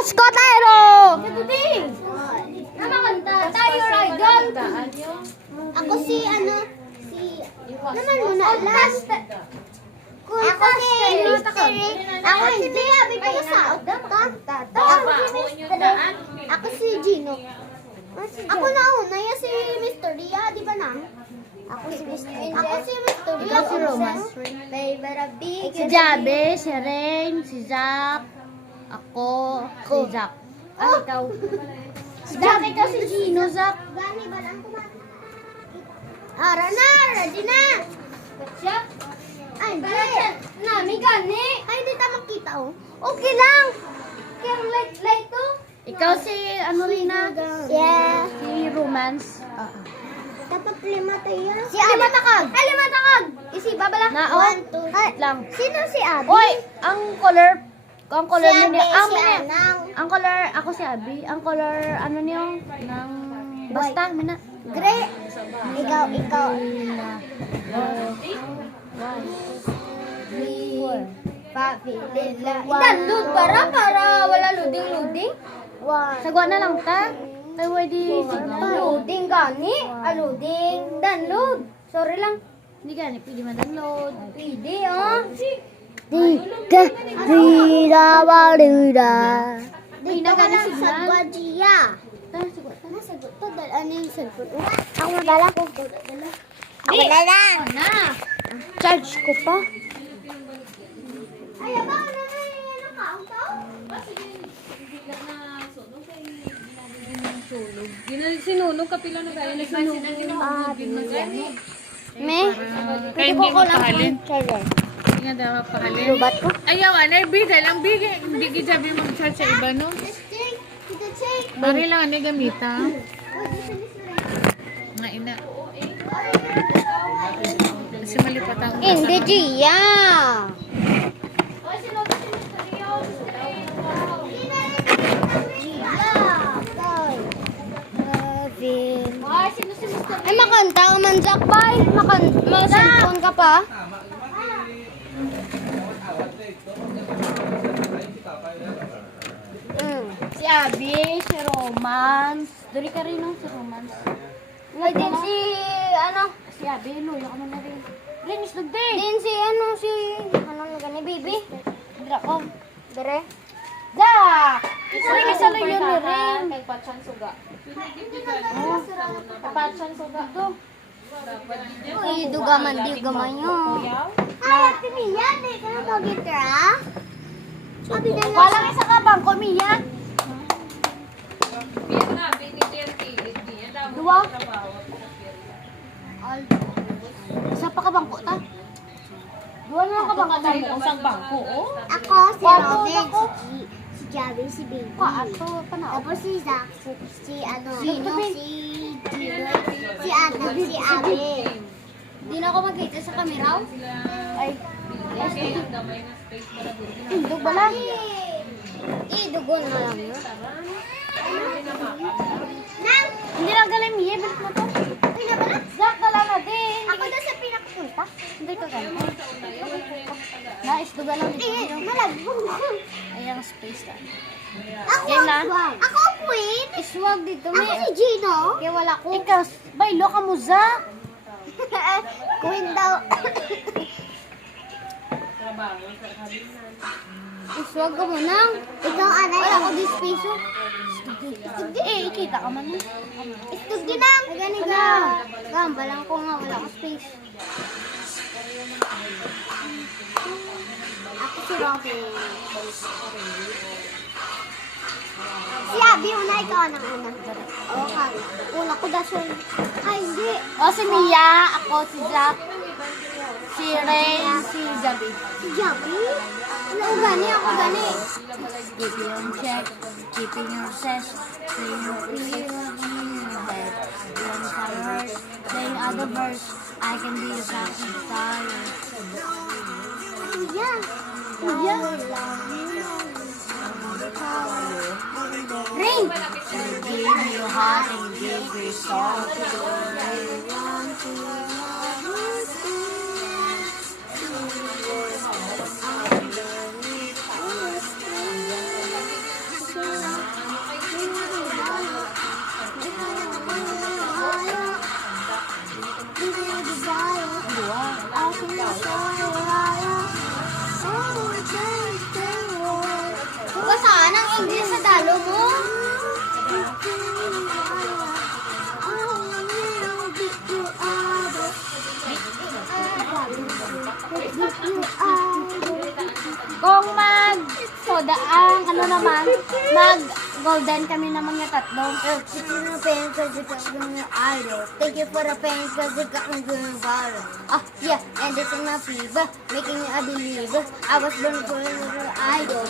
Skotero! Namakanta tayo, Raidon. Ako si ano, si naman muna last. Ako si Mr. Ako hindi, abi ko sa Ako si Gino. Ako na una, yan si Mr. Ria, di ba na? Ako si Mr. Ria. Ikaw si Roman. Si Jabe, si Rain, si Zach, ako, si Zach. Ay, ikaw. Si Jabe, ikaw si Gino, Zach. Gani ba lang kumata? Ara na, ready na. Siya? Ay, hindi. Nami gani. Ay, hindi tayo makita oh. Okay lang. Kaya light to. Ikaw si, ano rin na? Yeah. Si Romance. Dapat lima tayo. Si Lima Takag. Ay, lima takag. Isi, babala. Na, One, two. Wait lang. Sino si Abi? Oy, ang color Si niya, Abi, ang si Anang. ang color, ako si Abi, ang color, ano niyo, ng, basta, mina. Gray. Ikaw. Download para wala loading. One. Sagwa na lang ta. Tayo di Loading gani. Loading. Download. Sorry lang. Hindi gani, pwede ma-download. Pwede, oh. Uy, na gani signal. Sagwa Gia. Ta, sagwa. Nasagot to. Ano yung cellphone? Ako madala ko. Ako madala. Na. Charge ko pa. Ay, ba? Ano na yung nakauto? Sinunog kapila na gaya na sinunog. Me. Kaya hindi mo pahalin. Kailan? Hindi nga daw pahalin. Lubat ko? Ayaw, anay, bigay lang, bigay. Bigay sabi mo charge sa iba, no? Bari lang, anay gamita. Nga ina. Kasi malipat ang Hindi, Gia. Ay, makanta ka man, Jack, bye. Cellphone ka pa. Si Abby, si Romance. Dali ka rin, no? Si Romance. Ay, din si, ano, Si Abby, luya ka man na rin. Rin, islog din. din si, ano na gani, baby. Dira ko. Dere. Jack! Sorry ka sa luyo ni Rin. kay Pachan Suga. Kapatsan ko ba? Ito. Uy, dugaman, di gamay yun. Ay, ate Mia, di ka na mag-itra? Sabi na lang. Walang isa ka bang kumiya? Dua? Isa pa ka bangko ta? Dua na lang ka bangko tayo. Isang bangko, oh. Ako, si Paano Robin, ako? si Javi, si Baby. Paato pa na. Tapos si Zach, si ano, Gino. si Gino, si Anang, si Abi. Di na ako magkita sa kamera. Ay. Indog ba lang? Dugo na lang yun. Nang, Hindi lang galing miye. Balik mo to. ay na ba na? Jack na lang natin. Ako daw sa pinakapunta. Hindi ka galing. Naisdoga lang dito. Eh, malagbong ko. Ay, ang space na. Ako, Yan na. ako, Queen. Iswag dito, Ako me. si Gino. Kaya wala ko. Ikaw, baylo ka mo, Jack. Queen daw. Iswag ka mo nang. Ikaw, anay. Wala ko this peso. Eh, ikita ka man. Istog din ang. Gani ka. Gamba lang ko nga, wala ko space. Ako si Robin. Si Abby, una ikaw ang una. Oo, kami. Una ko daw siya. Ay, hindi. O, si Mia, ako, si Jack, si Ray, si Javi. Si Javi? Ano gani? Ako gani. Keeping on check, keeping your sex, saying your fear in your head. One colors, saying other verse, I can be the second fire. Kuya. Kuya? Ring. Give me your heart and give your soul to the Hindi sa talo mo. Kung mag soda ang ano naman, mag golden kami naman yung tatlo. Thank you for the pain because it got me going viral. Ah, yeah, and it's in my fever, making me a believer. I was born for an idol.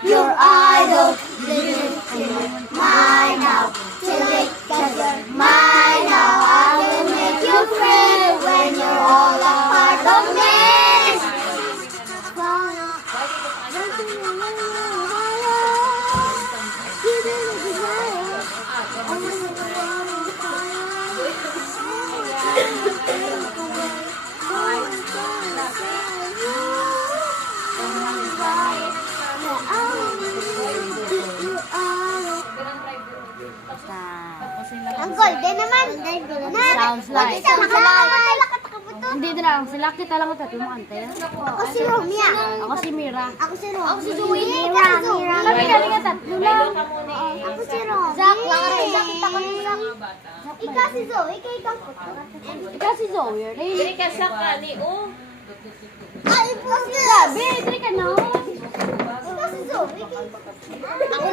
Your idol, living in mine now. Till it gets mine now. I will make you free when you're all a part of me. Ang golden naman. Sounds like. Hindi na lang sila, kita lang ko tatlo mo ante. Ako si Romia. Ako si Mira. Ako si Rom. Ako si Joey. Mira. Kami galing nga tatlo lang. Ako si Rom. Zach lang rin. Zakita ko ni Zach. Ikaw si Zoe. Ikaw ko. Ikaw si Zoe. Dili ka sa kani, oh. Ay, po si Sabi, dili ka na. Ikaw si Zoe. Ako